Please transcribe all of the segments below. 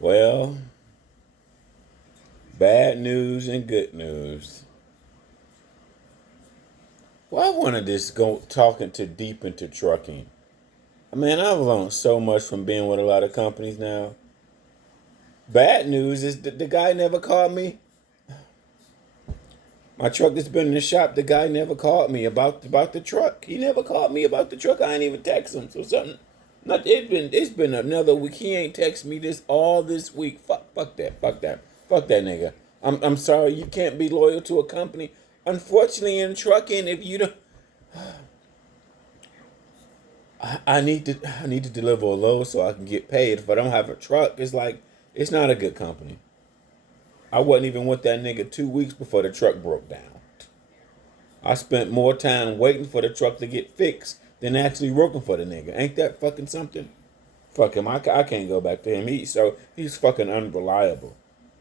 Well, bad news and good news. Well, I want to just go talking too deep into trucking. I mean, I've learned so much from being with a lot of companies now. Bad news is that the guy never called me. My truck that's been in the shop, the guy never called me about the truck. He never called me about the truck. I ain't even text him. So something. Not it's been another week. He ain't text me this week. Fuck that. Fuck that nigga. I'm sorry. You can't be loyal to a company. Unfortunately, in trucking, if you don't, I need to deliver a load so I can get paid. If I don't have a truck, it's like it's not a good company. I wasn't even with that nigga 2 weeks before the truck broke down. I spent more time waiting for the truck to get fixed than actually working for the nigga. Ain't that fucking something? Fuck him. I can't go back to him. He's fucking unreliable.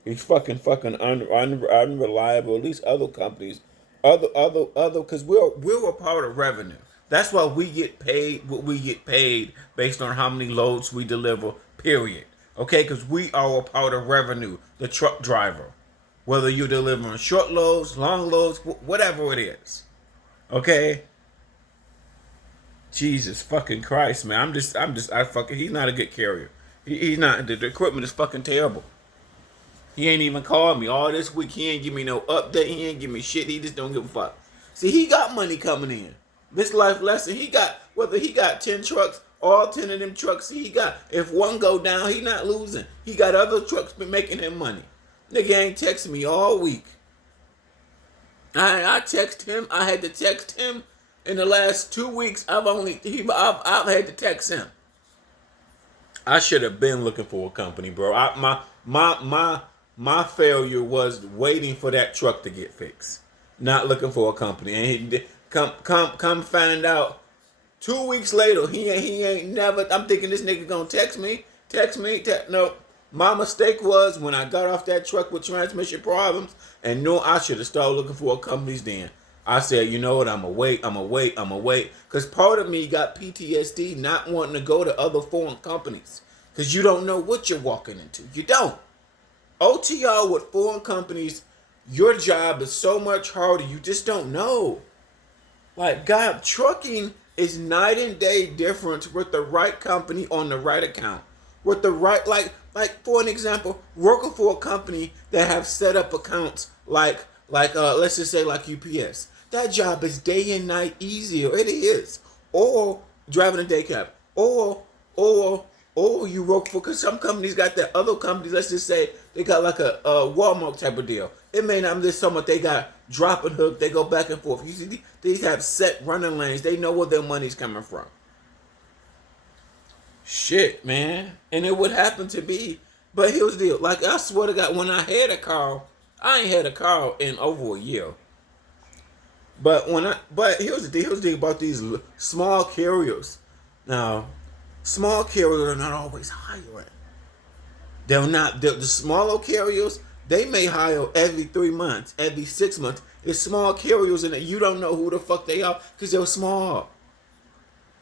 He's unreliable. At least other companies, because we're a part of revenue. That's why we get paid what we get paid based on how many loads we deliver. Period. Okay, because we are a part of revenue. The truck driver, whether you're delivering short loads, long loads, whatever it is. Okay. Jesus fucking Christ, man. I fucking. He's not a good carrier. He's not. The equipment is fucking terrible. He ain't even called me all this week. He ain't give me no update. He ain't give me shit. He just don't give a fuck. See, he got money coming in. This life lesson, he got, whether he got 10 trucks, all 10 of them trucks he got. If one go down, he not losing. He got other trucks been making him money. Nigga ain't texting me all week. I text him. I had to text him in the last 2 weeks. I've had to text him. I should have been looking for a company, bro. My failure was waiting for that truck to get fixed, not looking for a company. And he come find out 2 weeks later he ain't never. I'm thinking this nigga gonna text me. No, my mistake was when I got off that truck with transmission problems and knew I should have started looking for a companies then. I said, you know what, I'ma wait. Cause part of me got PTSD not wanting to go to other foreign companies. Cause you don't know what you're walking into. You don't. OTR with foreign companies, your job is so much harder. You just don't know. Like, God, trucking is night and day difference with the right company on the right account. With the right, like for an example, working for a company that have set up accounts let's just say like UPS. That job is day and night easier. It is. Or driving a day cab. Or or you work for, because some companies got that, other companies, let's just say they got like a Walmart type of deal. It may not be so much, they got drop and hook, they go back and forth. You see, they have set running lanes, they know where their money's coming from. Shit, man. And it would happen to be, but here's the deal. Like, I swear to God, when I had a car, I ain't had a car in over a year. But here's the deal about these small carriers. Now, small carriers are not always hiring. They're not the smaller carriers. They may hire every 3 months, every 6 months. It's small carriers, and you don't know who the fuck they are because they're small.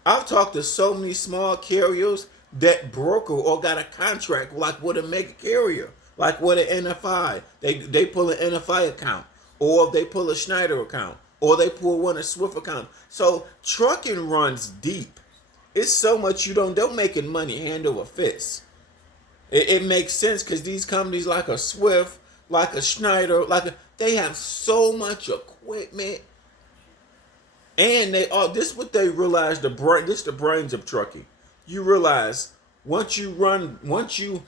I've talked to so many small carriers that broker or got a contract like with a mega carrier, like with an NFI. They pull an NFI account, or they pull a Schneider account, or they pull one a Swift account. So trucking runs deep. It's so much they're making money hand over fist. It makes sense because these companies like a Swift, like a Schneider, they have so much equipment. And they are this what they realize the brains of trucking. You realize once you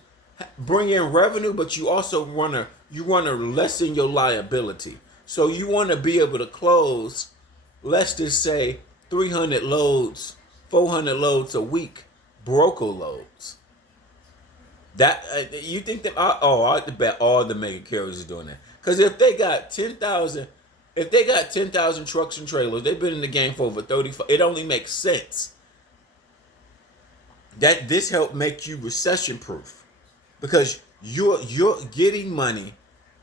bring in revenue, but you wanna lessen your liability. So you wanna be able to close, let's just say 300 loads, 400 loads a week, broker loads. That you think that I bet all the mega carriers are doing that. Because if they got 10,000 trucks and trailers, they've been in the game for over 35. It only makes sense that this helped make you recession proof because you're getting money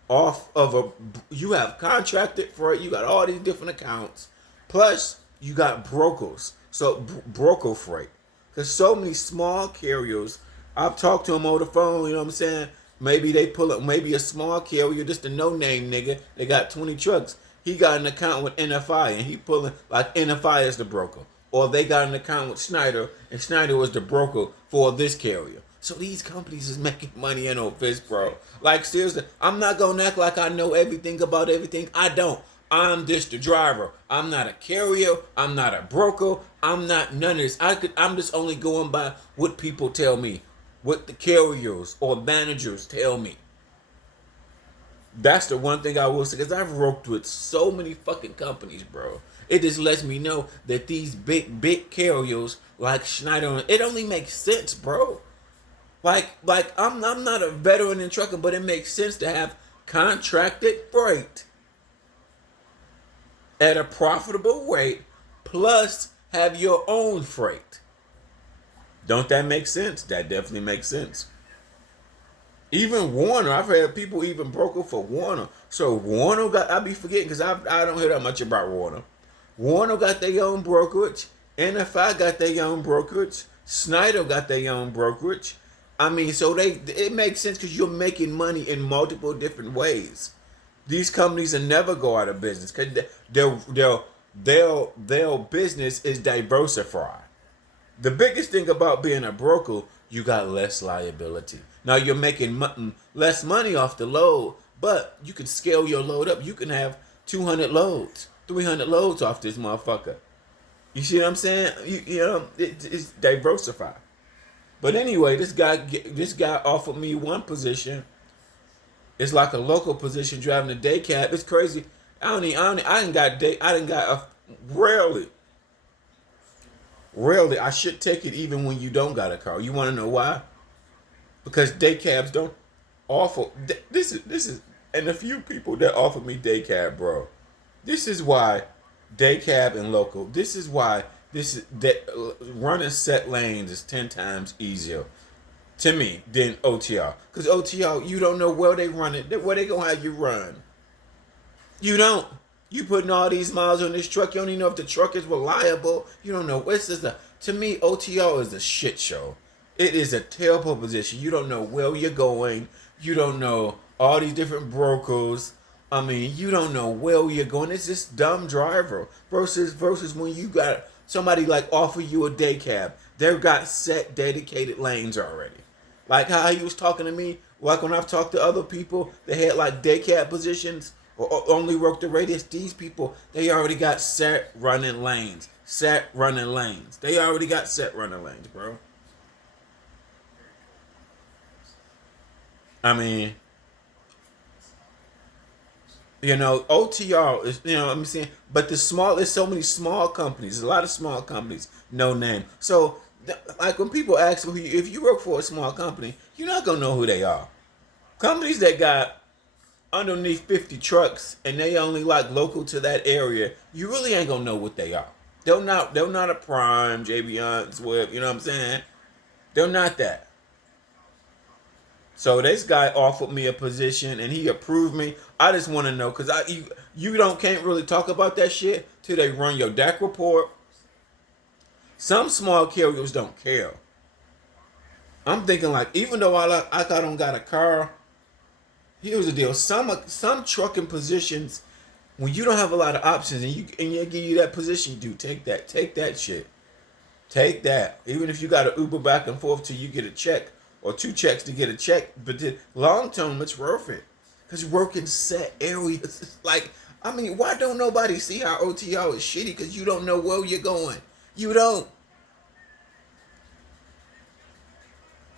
off of you have contracted for it. You got all these different accounts, plus you got brokers. So broker freight, because so many small carriers I've talked to him over the phone. You know what I'm saying? Maybe they pull up, maybe a small carrier, just a no name nigga. They got 20 trucks. He got an account with NFI and he pulling like NFI is the broker. Or they got an account with Schneider and Schneider was the broker for this carrier. So these companies is making money in on fish, bro. Like seriously, I'm not gonna act like I know everything about everything. I don't. I'm just the driver. I'm not a carrier. I'm not a broker. I'm not none of this. I'm just only going by what people tell me, what the carriers or managers tell me. That's the one thing I will say, because I've worked with so many fucking companies, bro. It just lets me know that these big carriers like Schneider, it only makes sense, bro. Like I'm not a veteran in trucking, but it makes sense to have contracted freight at a profitable rate, plus have your own freight. Don't that make sense? That definitely makes sense. Even Warner, I've had people even broker for Warner. So Warner got, I be forgetting because I don't hear that much about Warner. Warner got their own brokerage. NFI got their own brokerage. Snyder got their own brokerage. I mean, so it makes sense because you're making money in multiple different ways. These companies will never go out of business because their business is diversified. The biggest thing about being a broker, you got less liability. Now you're making less money off the load, but you can scale your load up. You can have 200 loads, 300 loads off this motherfucker. You see what I'm saying? You know, it's diversified. But anyway, this guy offered me one position. It's like a local position driving a day cab. It's crazy. I didn't got a rarely. Rarely, I should take it even when you don't got a car. You want to know why? Because day cabs don't offer. This is, and a few people that offer me day cab, bro. This is why day cab and local. This is why running set lanes is 10 times easier to me than OTR. Because OTR, you don't know where they run it, where they gonna have you run. You don't. You putting all these miles on this truck. You don't even know if the truck is reliable. You don't know. To me, OTR is a shit show. It is a terrible position. You don't know where you're going. You don't know all these different brokers. I mean, you don't know where you're going. It's just dumb driver versus when you got somebody like offer you a day cab. They've got set dedicated lanes already. Like how he was talking to me. Like when I've talked to other people, they had like day cab positions or only work the radius. These people, they already got set running lanes. Set running lanes. They already got set running lanes, bro. I mean, you know, OTR is, you know, I'm saying, but there's so many small companies, a lot of small companies, no name. So, like when people ask me, if you work for a small company, you're not gonna know who they are. Companies that got underneath 50 trucks and they only like local to that area, you really ain't gonna know what they are. They're not a Prime, JB Swift, you know what I'm saying? They're not that. So this guy offered me a position and he approved me. I just want to know because you don't can't really talk about that shit till they run your DAC report. Some small carriers don't care. I'm thinking like even though I don't got a car, here's the deal. Some trucking positions when you don't have a lot of options and you give you that position, dude, take that shit. Take that. Even if you got to Uber back and forth till you get a check or two checks to get a check, but the long term it's worth it because you work in set areas. It's like, I mean, why don't nobody see how OTR is shitty? Because you don't know where you're going. You don't.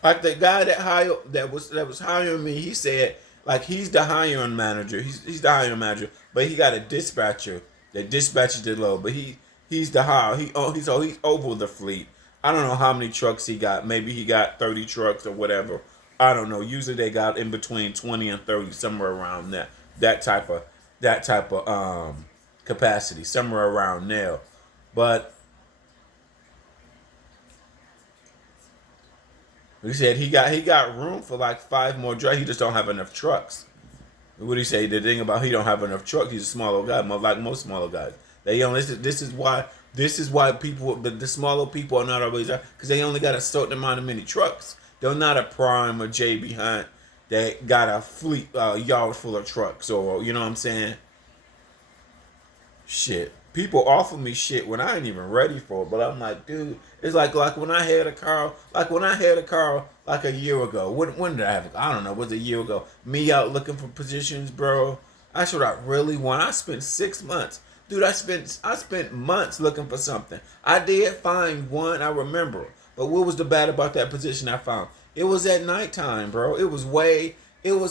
Like the guy that was hiring me, he said like he's the hiring manager. He's the hiring manager, but he got a dispatcher that dispatches the load. But he's the hire. He's over the fleet. I don't know how many trucks he got. Maybe he got 30 trucks or whatever. I don't know. Usually they got in between 20 and 30, somewhere around that type of capacity, somewhere around there. But he said he got room for like 5 more drivers. He just don't have enough trucks. What do you say? The thing about he don't have enough trucks. He's a smaller guy, like most smaller guys. They only this is why people the smaller people are not always because they only got a certain amount of many trucks. They're not a Prime or JB Hunt that got a fleet yard full of trucks, or you know what I'm saying. Shit. People offer me shit when I ain't even ready for it, but I'm like, dude, it's like when I had a car, like a year ago. When did I have? I don't know. Was it a year ago? Me out looking for positions, bro. That's what I really want. I spent 6 months, dude. I spent months looking for something. I did find one. I remember, but what was the bad about that position I found? It was at nighttime, bro. It was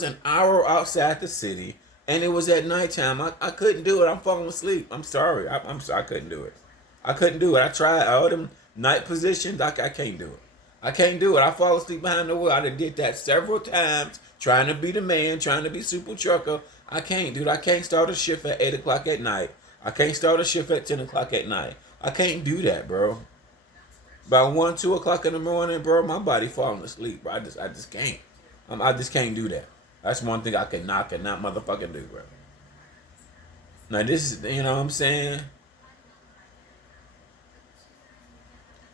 an hour outside the city, and it was at nighttime. I couldn't do it. I'm falling asleep. I'm sorry. I'm sorry. I couldn't do it. I couldn't do it. I tried all them night positions. I can't do it. I can't do it. I fall asleep behind the wheel. I done did that several times, trying to be the man, trying to be super trucker. I can't, dude. I can't start a shift at 8 o'clock at night. I can't start a shift at 10 o'clock at night. I can't do that, bro. By 1, 2 o'clock in the morning, bro, my body falling asleep, bro. I just can't. I just can't do that. That's one thing I cannot motherfucking do, bro. Now this is, you know what I'm saying?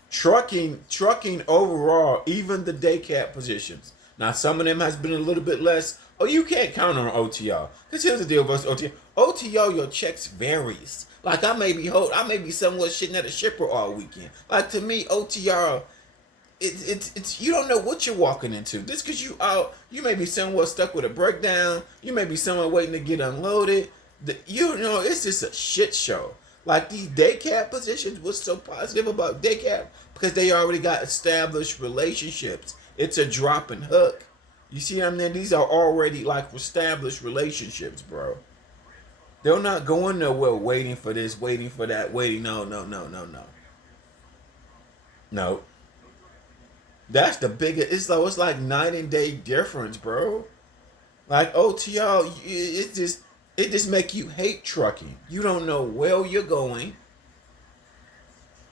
Trucking overall, even the day cab positions. Now some of them has been a little bit less. Oh, you can't count on OTR. Cause here's the deal with us OTR. OTR, your checks varies. Like I may be somewhere shitting at a shipper all weekend. Like to me, OTR, it's you don't know what you're walking into. Just because you may be somewhere stuck with a breakdown. You may be somewhere waiting to get unloaded. You know, it's just a shit show. Like these day cab positions, what's so positive about day cab? Because they already got established relationships. It's a drop and hook. You see what I mean? These are already like established relationships, bro. They're not going nowhere waiting for this, waiting for that, waiting. No, no, no, no, no. No. That's the biggest. It's like night and day difference, bro. Like OTL, it just make you hate trucking. You don't know where you're going.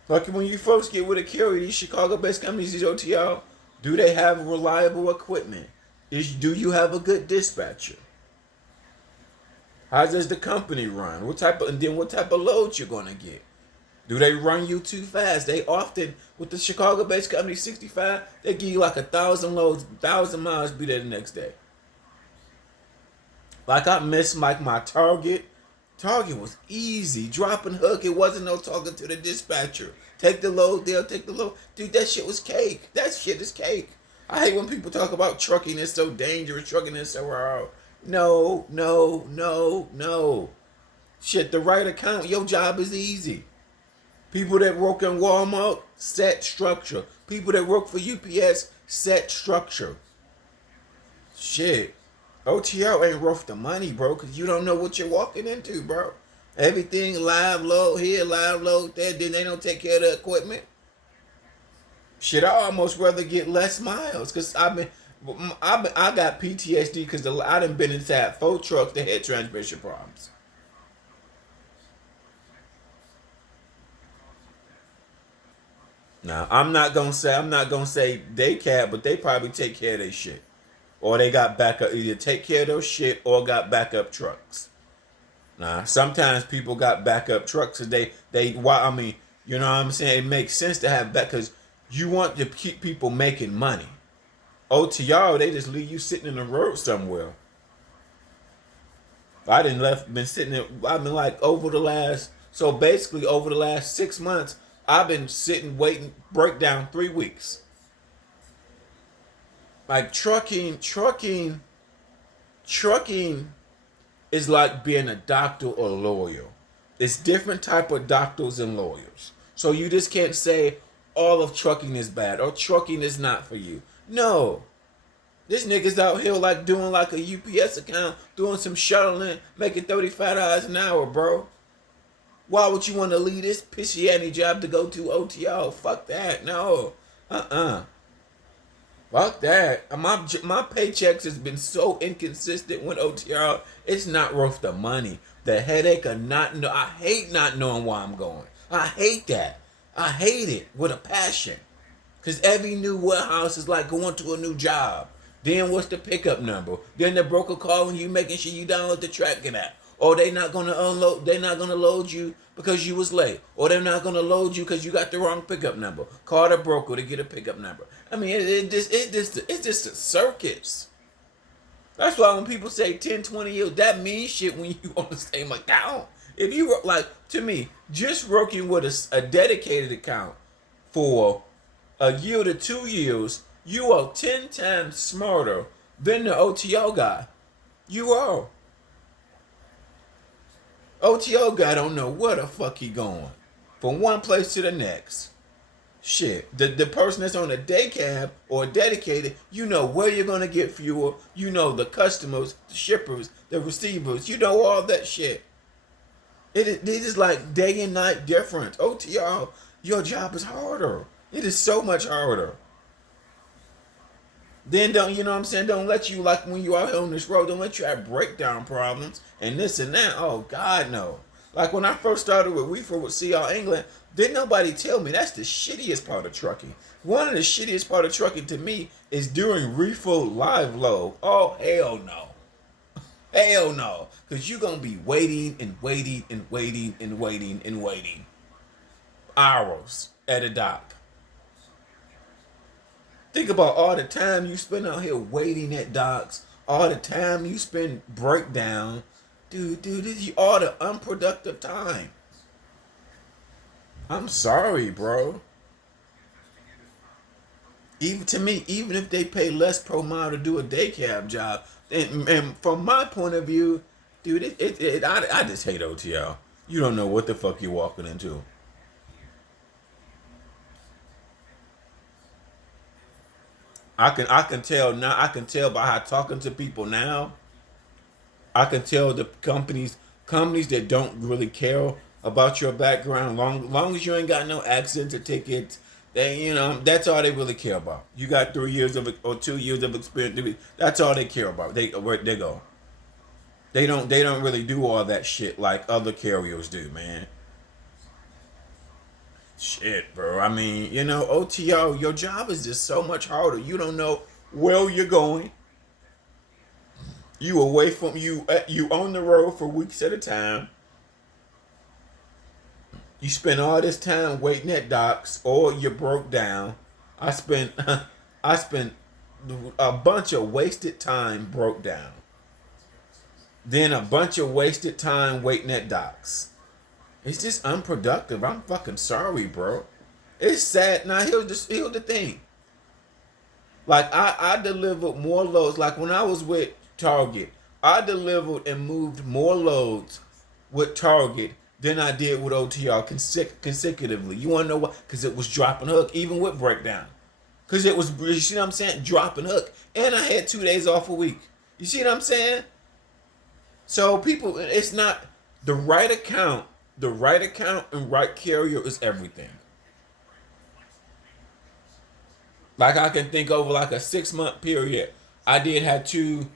Like when you folks get with a carrier, these Chicago-based companies, these OTL, do they have reliable equipment? Do you have a good dispatcher? How does the company run? What type of loads you're gonna get? Do they run you too fast? They often, with the Chicago-based company 65, they give you like 1,000 loads, 1,000 miles, be there the next day. Like I missed like my Target. Target was easy. Drop and hook. It wasn't no talking to the dispatcher. Take the load, they'll take the load. Dude, that shit was cake. That shit is cake. I hate when people talk about trucking is so dangerous, trucking is so hard. No, no, no, no. Shit, the right account, your job is easy. People that work in Walmart, set structure. People that work for UPS, set structure. Shit. OTL ain't worth the money, bro, because you don't know what you're walking into, bro. Everything live load here, live load there, then they don't take care of the equipment. Shit, I almost rather get less miles, because I got PTSD because I done been inside 4 trucks that had transmission problems. Now, I'm not gonna say they cab, but they probably take care of their shit. Or they got backup, either take care of their shit or got backup trucks. Now, sometimes people got backup trucks and why, I mean, you know what I'm saying? It makes sense to have back because you want to keep people making money. OTR, they just leave you sitting in the road somewhere. Been sitting there, I've been like so basically over the last 6 months, I've been sitting, waiting, breakdown 3 weeks. Like trucking is like being a doctor or a lawyer. It's different type of doctors and lawyers. So you just can't say all of trucking is bad or trucking is not for you. No. This nigga's out here like doing like a UPS account, doing some shuttling, making $35 an hour, bro. Why would you want to leave this pissy job to go to OTO? Fuck that. No. Fuck that. My paychecks has been so inconsistent with OTR. It's not worth the money. The headache of not know. I hate not knowing where I'm going. I hate that. I hate it with a passion. Because every new warehouse is like going to a new job. Then what's the pickup number? Then the broker calling you, making sure you download the tracking app. Or they not gonna unload. They're not gonna load you because you was late. Or they're not gonna load you because you got the wrong pickup number. Call the broker to get a pickup number. I mean, it's just a circus. That's why when people say 10, 20 years, that means shit when you on the same account. If you like, to me, just working with a dedicated account for a year to 2 years, you are 10 times smarter than the OTO guy. You are. OTO guy don't know where the fuck he going. From one place to the next. Shit. The person that's on a day cab or dedicated, you know where you're gonna get fuel. You know the customers, the shippers, the receivers. You know all that shit. It is like day and night difference. OTR, your job is harder. It is so much harder. Then don't, you know what I'm saying? Don't let you, like when you out here on this road, don't let you have breakdown problems and this and that. Oh God, no. Like when I first started with reefer with CR England, didn't nobody tell me that's the shittiest part of trucking. One of the shittiest part of trucking to me is during reefer live load. Oh hell no. Hell no. Cause you're gonna be waiting and waiting and waiting and waiting and waiting. Hours at a dock. Think about all the time you spend out here waiting at docks, all the time you spend breakdown. Dude, this is all the unproductive time. I'm sorry, bro. Even to me, even if they pay less per mile to do a day cab job, and from my point of view, dude, I just hate OTL. You don't know what the fuck you're walking into. I can tell now. I can tell by how talking to people now. I can tell the companies that don't really care about your background. Long as you ain't got no accidents or tickets, they, that's all they really care about. You got 3 years or 2 years of experience. That's all they care about. Where they go. They don't really do all that shit like other carriers do, man. Shit, bro. I mean, OTO, your job is just so much harder. You don't know where you're going. You away from you on the road for weeks at a time. You spend all this time waiting at docks, or you broke down. I spent I spent a bunch of wasted time broke down. Then a bunch of wasted time waiting at docks. It's just unproductive. I'm fucking sorry, bro. It's sad. Now here's the thing. Like I delivered more loads. Like when I was with Target, I delivered and moved more loads with Target than I did with OTR consecutively. You want to know why? Because it was dropping hook, even with breakdown. Because it was, you see what I'm saying? Dropping hook. And I had 2 days off a week. You see what I'm saying? So people, it's not the right account. The right account and right carrier is everything. Like I can think over like a 6 month period, I did have two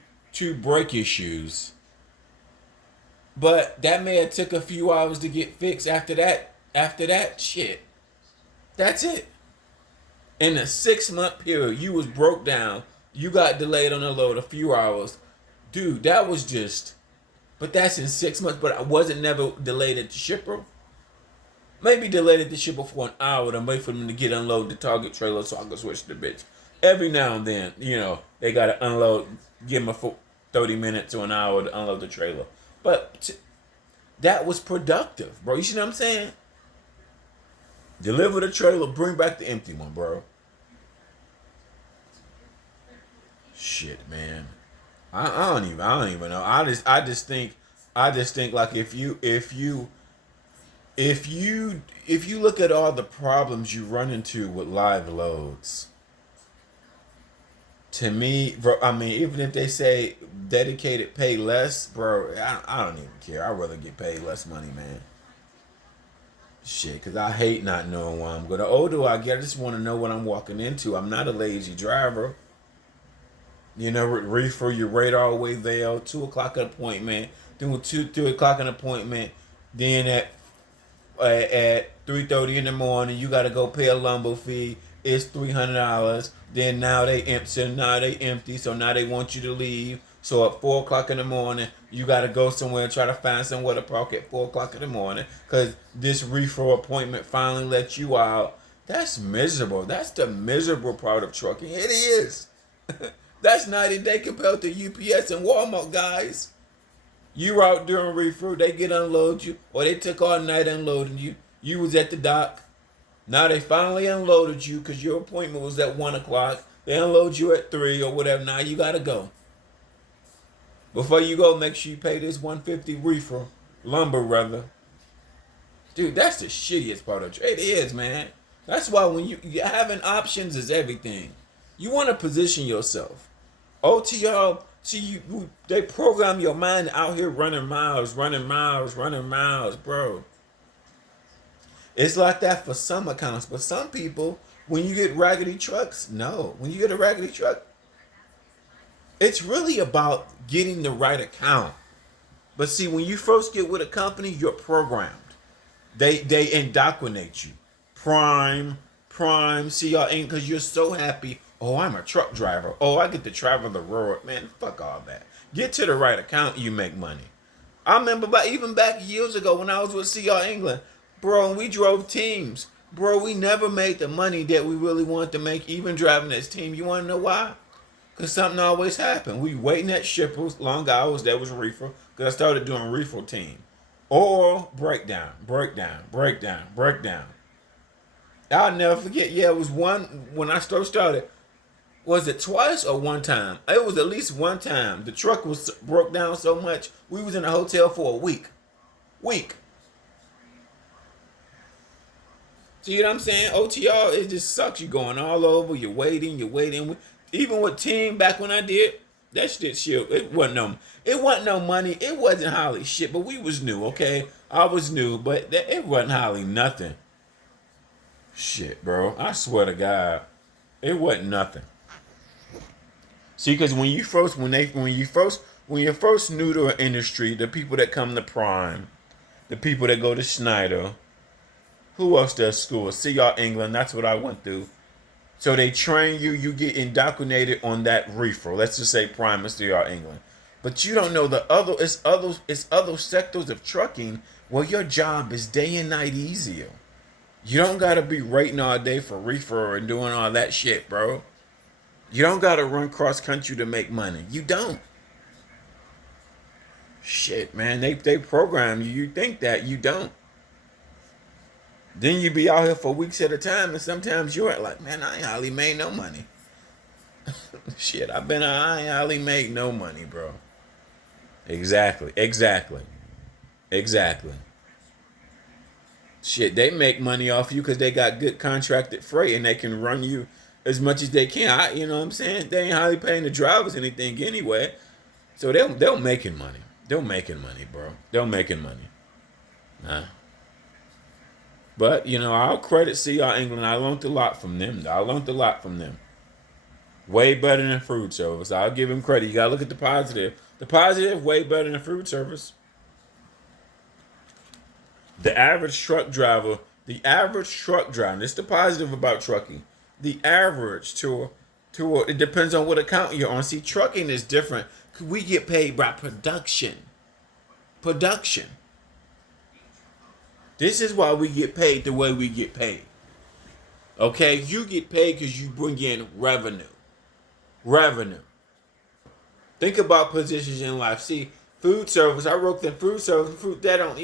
brake issues, but that may have took a few hours to get fixed. After that, shit, that's it. In a 6 month period, you was broke down. You got delayed on the load a few hours, dude. That was just. But that's in 6 months. But I wasn't never delayed at the shipper. Maybe delayed at the shipper for an hour to wait for them to get unload the Target trailer so I could switch the bitch. Every now and then, they gotta unload, give them a 30 minutes to an hour to unload the trailer. But that was productive, bro. You see what I'm saying? Deliver the trailer, bring back the empty one, bro. Shit, man. I don't even know. I just think like if you look at all the problems you run into with live loads, to me, bro, I mean, even if they say dedicated pay less, bro, I don't even care. I'd rather get paid less money, man. Shit, because I hate not knowing where I'm going. The older I get, I just want to know what I'm walking into. I'm not a lazy driver. Reefer, your radar away there, 2 o'clock an appointment, doing 3 o'clock an appointment, then at 3:30 in the morning, you gotta go pay a lumber fee. It's $300. Then now they empty, so now they want you to leave. So at 4 o'clock in the morning, you got to go somewhere and try to find somewhere to park at 4 o'clock in the morning because this reefer appointment finally let you out. That's miserable. That's the miserable part of trucking. It is. That's night and day compared to UPS and Walmart, guys. You out during reefer, they get unload you, or they took all night unloading you. You was at the dock. Now they finally unloaded you because your appointment was at 1 o'clock. They unload you at 3 or whatever. Now you gotta go. Before you go, make sure you pay this 150 reefer lumber, rather. Dude, that's the shittiest part of it. It is, man. That's why when you having options is everything. You want to position yourself. OTR, see they program your mind out here running miles, running miles, running miles, bro. It's like that for some accounts, but some people, when you get raggedy trucks, no. When you get a raggedy truck, it's really about getting the right account. But see, when you first get with a company, you're programmed. They indoctrinate you. Prime. See, y'all ain't because you're so happy. Oh, I'm a truck driver. Oh, I get to travel the road. Man, fuck all that. Get to the right account, you make money. I remember even back years ago when I was with CR England, bro, and we drove teams. Bro, we never made the money that we really wanted to make, even driving this team. You want to know why? Because something always happened. We waiting at shippers, long hours, that was reefer, because I started doing reefer team. Or breakdown. I'll never forget. Yeah, it was one, when I first started, was it twice or one time? It was at least one time. The truck was broke down so much, we was in a hotel for a week. See what I'm saying? OTR, it just sucks. You going all over, you're waiting. Even with team back when I did, that shit, it wasn't no money. It wasn't hardly shit, but we was new, okay? I was new, but it wasn't hardly nothing. Shit, bro. I swear to God. It wasn't nothing. See, because when you're first new to an industry, the people that come to Prime, the people that go to Schneider, who else does school? CR England, that's what I went through. So they train you, you get indoctrinated on that reefer. Let's just say Prime and CR England. But you don't know it's other sectors of trucking where your job is day and night easier. You don't gotta be rating all day for reefer and doing all that shit, bro. You don't gotta run cross country to make money. You don't. Shit, man, they program you. You think that, you don't. Then you be out here for weeks at a time, and sometimes you're like, man, I ain't hardly made no money. Shit, I ain't hardly made no money, bro. Exactly. Shit, they make money off you because they got good contracted freight and they can run you as much as they can. You know what I'm saying? They ain't hardly paying the drivers anything anyway. So they're making money. They're making money, bro. They're making money. Nah. But, I'll credit CR England. I learned a lot from them. Way better than food service. I'll give him credit. You got to look at the positive. The positive, way better than food service. The average truck driver, this is the positive about trucking. The average it depends on what account you're on. See, trucking is different. We get paid by production. This is why we get paid the way we get paid. Okay? You get paid because you bring in revenue. Think about positions in life. See, food service, I worked in food service. You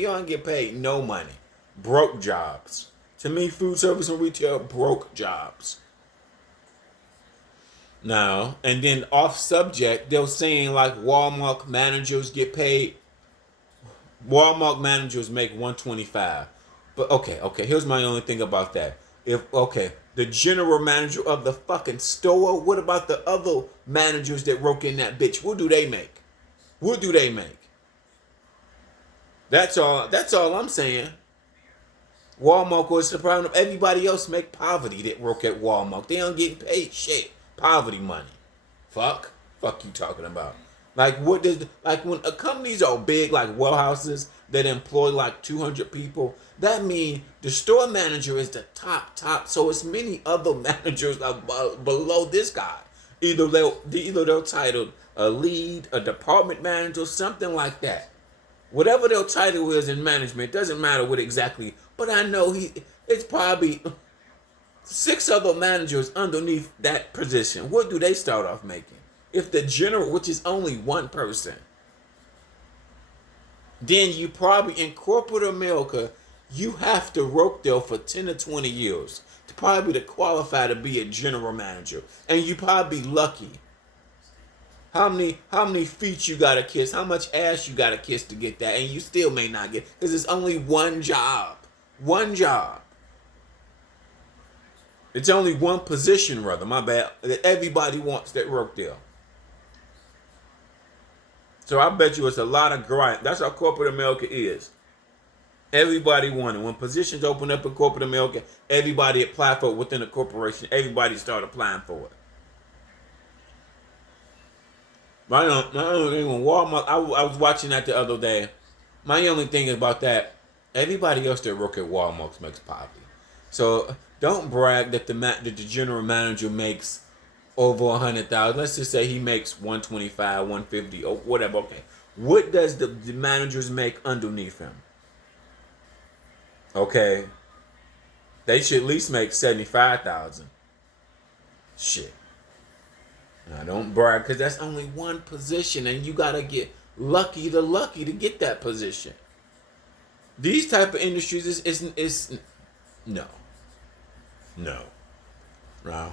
don't get paid no money. Broke jobs. To me, food service and retail, broke jobs. Now, and then off subject, they're saying like Walmart managers get paid. Walmart managers make $125. But okay, here's my only thing about that. The general manager of the fucking store, what about the other managers that work in that bitch? What do they make? That's all I'm saying. Walmart was the problem. Everybody else make poverty that work at Walmart. They don't get paid shit. Poverty money. Fuck you talking about? Like when companies are big like warehouses that employ like 200 people, that means the store manager is the top. So it's many other managers below this guy. Either they'll titled a lead, a department manager, something like that. Whatever their title is in management, doesn't matter what exactly. But I know it's probably six other managers underneath that position. What do they start off making? If the general, which is only one person, then you probably in corporate America, you have to work there for 10 to 20 years to probably to qualify to be a general manager. And you probably be lucky. How many feet you gotta kiss, how much ass you gotta kiss to get that, and you still may not get, because it's only one job. One job. It's only one position, rather, my bad, that everybody wants that work there. So I bet you it's a lot of grind. That's how corporate America is. Everybody wanted. When positions open up in corporate America, everybody apply for it within a corporation. Everybody start applying for it. My only thing when Walmart, I was watching that the other day. My only thing about that, everybody else that work at Walmart makes poverty. So don't brag that the general manager makes over 100,000. Let's just say he makes 125, 150, or whatever. Okay, what does the managers make underneath him? Okay, they should at least make 75,000. Shit. Now don't brag, because that's only one position, and you gotta get lucky to get that position. These type of industries is no, no, no.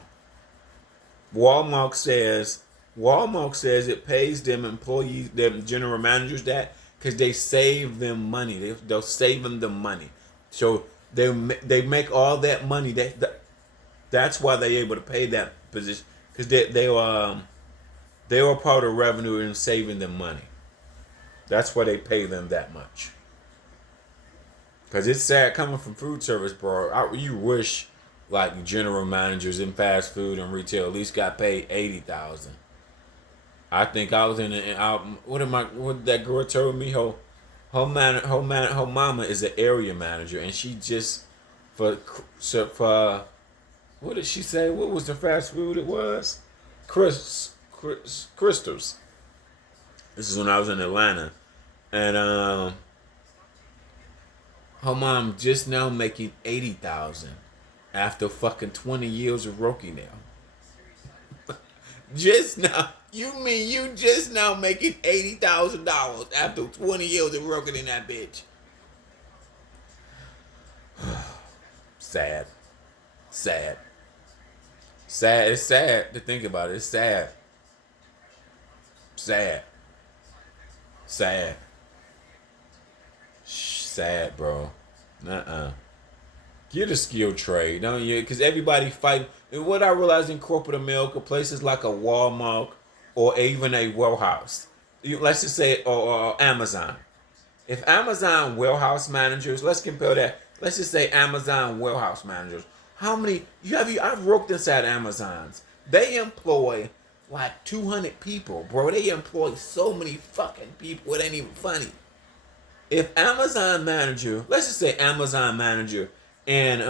Walmart says it pays them employees, them general managers, that because they save them money. They'll save them the money, so they make all that money. That's why they're able to pay that position, because they were part of revenue in saving them money. That's why they pay them that much. Because it's sad coming from food service, bro. You wish like general managers in fast food and retail at least got paid 80,000. I think I was what that girl told me? Her mama is an area manager, and she just for what did she say? What was the fast food it was? Crystals. This is when I was in Atlanta, and her mom just now making 80,000 after fucking 20 years of working there. Just now, you mean you just now making $80,000 after 20 years of working in that bitch? Sad, sad, sad. It's sad to think about it. It's sad, sad, sad. Sad, bro. Get a skill trade, don't you? Because everybody fight. And what I realized in corporate America, places like a Walmart or even a warehouse, let's just say, or Amazon. If Amazon warehouse managers, let's compare that. Let's just say Amazon warehouse managers. How many I've worked inside Amazons. They employ like 200 people, bro. They employ so many fucking people. It ain't even funny. If Amazon manager, let's just say Amazon manager and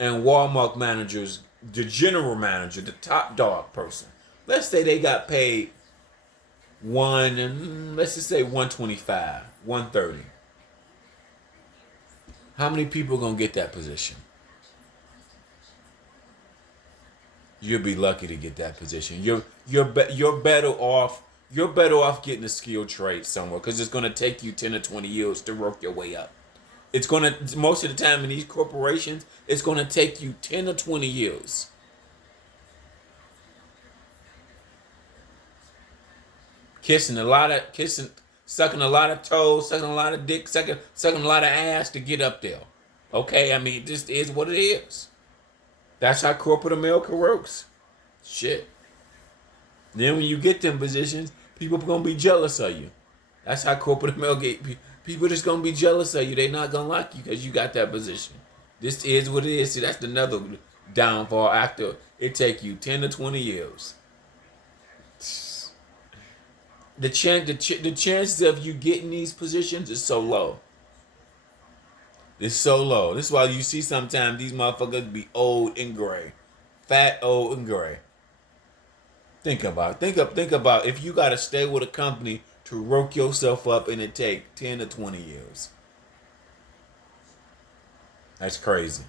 Walmart managers, the general manager, the top dog person, let's say they got paid let's just say 125, 130. How many people gonna get that position? You'll be lucky to get that position. You're better off. You're better off getting a skilled trade somewhere, because it's gonna take you 10 or 20 years to work your way up. It's gonna, most of the time in these corporations, it's gonna take you 10 or 20 years. Sucking a lot of toes, sucking a lot of dick, sucking a lot of ass to get up there. Okay, I mean, this is what it is. That's how corporate America works. Shit. Then when you get them positions, people are gonna be jealous of you. That's how corporate America. People just gonna be jealous of you. They not gonna like you because you got that position. This is what it is. See, that's another downfall. After it take you 10 to 20 years, the chances of you getting these positions is so low. It's so low. This is why you see sometimes these motherfuckers be old and gray, fat, old and gray. Think about if you got to stay with a company to work yourself up and it take 10 to 20 years. That's crazy.